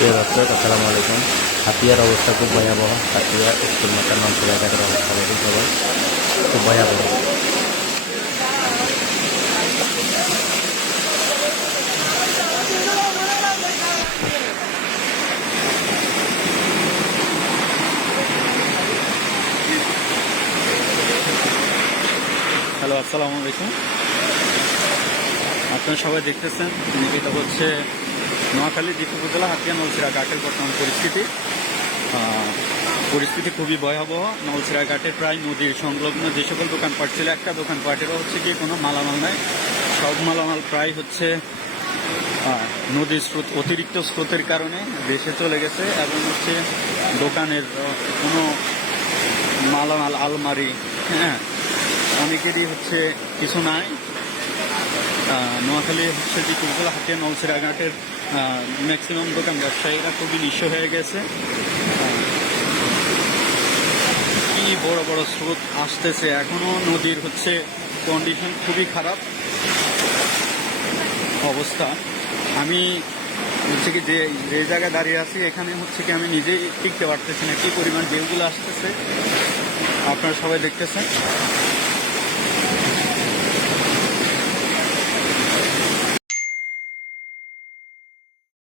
প্রিয় দর্শক, আসসালামু আলাইকুম। হাতিয়ার অবস্থা খুব ভয়াবহ। হাতিয়া স্কুল মাতার নাম এলাকাটার অবস্থা দেখি সবাই খুব ভয়াবহ। হ্যালো, আসসালামু আলাইকুম। আপনারা সবাই দেখতেছেন এটা হচ্ছে নোয়াখালী দ্বীপ উপজেলা হাতিয়া নলছিরা ঘাটের বর্তমান পরিস্থিতি। পরিস্থিতি খুবই ভয়াবহ। নলছিরা ঘাটে প্রায় নদীর সংলগ্ন যে সকল দোকানপাট ছিল, একটা দোকানপাটেরও হচ্ছে কি কোনো মালামাল নাই। সব মালামাল প্রায় হচ্ছে নদীর স্রোত, অতিরিক্ত স্রোতের কারণে দেশে চলে গেছে এবং হচ্ছে দোকানের কোনো মালামাল, আলমারি হ্যাঁ অনেকেরই হচ্ছে কিছু নাই। নোয়াখালী হচ্ছে যে কুলগুলা হাতিয়া নলসিরাঘাটের ম্যাক্সিমাম দোকান। ব্যবসায়ীরা খুবই নিঃস্ব হয়ে গেছে। কি বড় বড় স্রোত আসতেছে। এখনও নদীর হচ্ছে কন্ডিশন খুবই খারাপ অবস্থা। আমি হচ্ছে কি যে যে জায়গায় দাঁড়িয়ে আছি, এখানে হচ্ছে কি আমি নিজেই টিকতে পারতেছি না। কি পরিমাণ ঢেউগুলো আসতেছে, আপনারা সবাই দেখতেছেন।